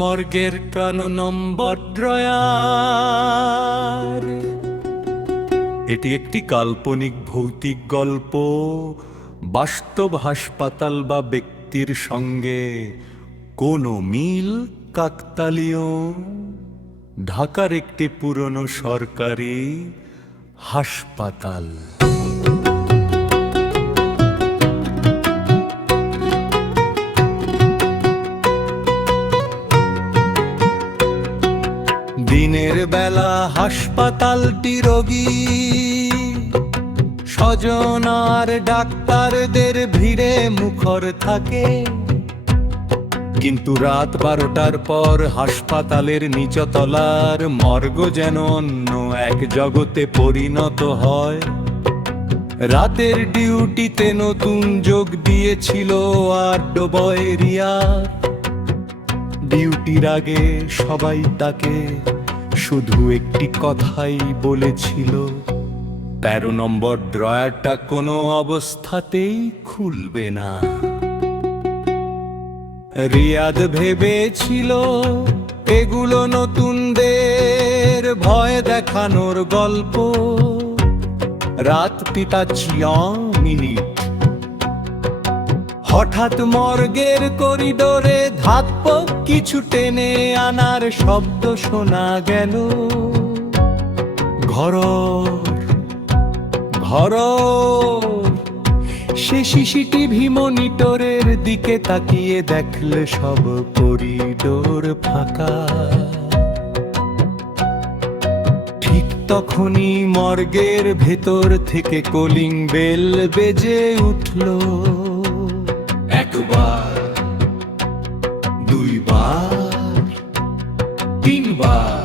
মর্গের ৫ নম্বর drawer. এটি একটি কাল্পনিক ভৌতিক গল্প, বাস্তব হাসপাতাল বা ব্যক্তির সঙ্গে কোনো মিল কাকতালীয়। ঢাকার একটি পুরনো সরকারি হাসপাতাল। দিনের বেলা হাসপাতালটি রোগী স্বজন আর ডাক্তারদের ভিড়ে মুখর থাকে, কিন্তু রাত ১২টার পর হাসপাতালের নিচতলার মর্গ যেন অন্য এক জগতে পরিণত হয়। রাতের ডিউটিতে নতুন যোগ দিয়েছিল ওয়ার্ড বয় রিয়া। ডিউটির আগে সবাই তাকে শুধু একটি কথাই বলেছিল, ১৩ নম্বর ড্রয়ারটা কোনো অবস্থাতেই খুলবে না। রিয়াদ ভেবেছিল এগুলো নতুনদের ভয় দেখানোর গল্প। রাত ৩:০০ হঠাৎ মর্গের করিডোরে ধাপ্প কিছু টেনে আনার শব্দ শোনা গেল। ঘরর ঘরর। সে সিসিটিভি মনিটরের দিকে তাকিয়ে দেখল সব করিডোর ফাঁকা। ঠিক তখনই মর্গের ভেতর থেকে কলিং বেল বেজে উঠল। একবার, দুইবার, তিনবার।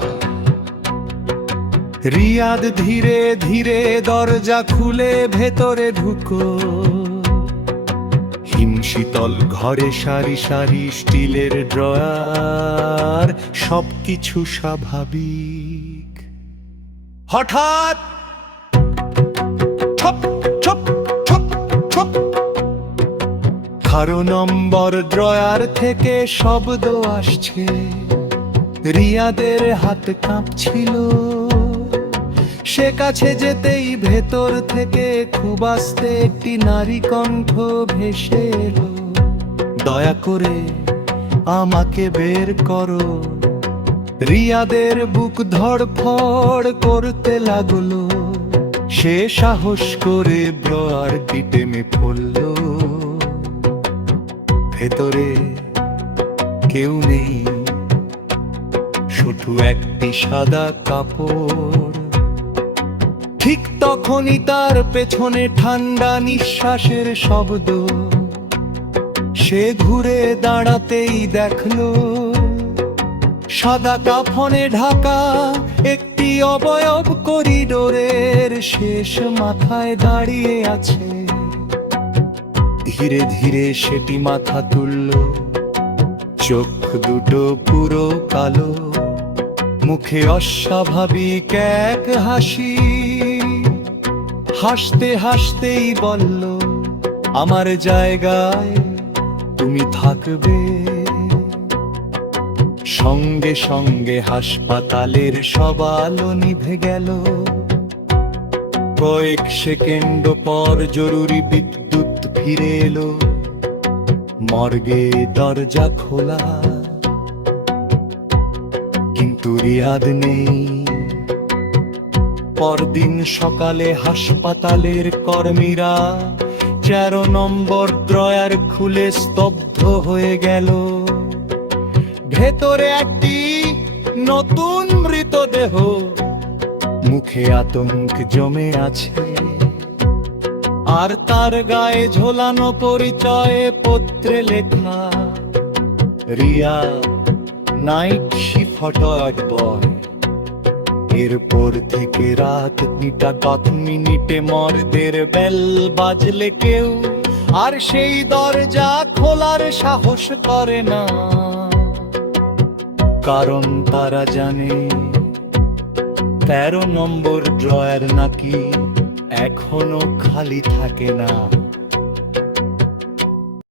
রিয়াদ ধীরে ধীরে দরজা খুলে ভেতরে ঢুকো। হিমশীতল ঘরে সারি সারি স্টিলের ড্রয়ার, সবকিছু স্বাভাবিক। হঠাৎ ছপ ছপ ছপ ছপ ১৮ নম্বর ড্রয়ার থেকে শব্দ আসছে। রিয়াদের হাত কাঁপছিল। সে কাছে যেতেই ভেতর থেকে খুব আস্তে একটি নারী কণ্ঠ ভেসে এলো। দয়া করে আমাকে বের করো। রিয়াদের বুক ধড়ফড় করতে লাগলো। সে সাহস করে ড্রয়ারটি টেনে পড়ল। ভেতরে কেউ নেই, শুধু একটি সাদা কাপড়। ঠিক তখনই তার পেছনে ঠান্ডা নিঃশ্বাসের শব্দ। সে ঘুরে দাঁড়াতেই দেখলো সাদা কাফনে ঢাকা একটি অবয়ব করিডোরের শেষ মাথায় দাঁড়িয়ে আছে। ধীরে ধীরে সেটি মাথা তুলল। চোখ দুটো পুরো কালো, মুখে অস্বাভাবিক এক হাসি। হাসতে হাসতেই বলল, আমার জায়গায় তুমি থাকবে। সঙ্গে সঙ্গে হাসপাতালের সব আলো নিভে গেল। কয়েক সেকেন্ড পর জরুরি বিদ্যুৎ ফিরে এলো। মর্গে দরজা খোলা, কিন্তু রিয়াদ নেই। পরদিন সকালে হাসপাতালের কর্মীরা ১৩ নম্বর ড্রয়ার খুলে স্তব্ধ হয়ে গেল। ভেতরে একটি নতুন মৃতদেহ, মুখে আতঙ্ক জমে আছে। আর তার গায়ে ঝোলানো পরিচয় পত্রে লেখা, রিয়া, নাইট শিফট বয়। এরপর থেকে রাত ৩:০০ মর্গের বেল বাজলে কেউ আর সেই দরজা খোলার সাহস করে না। কারণ তারা জানে ১৩ নম্বর ড্রয়ার নাকি এখনো খালি থাকে না।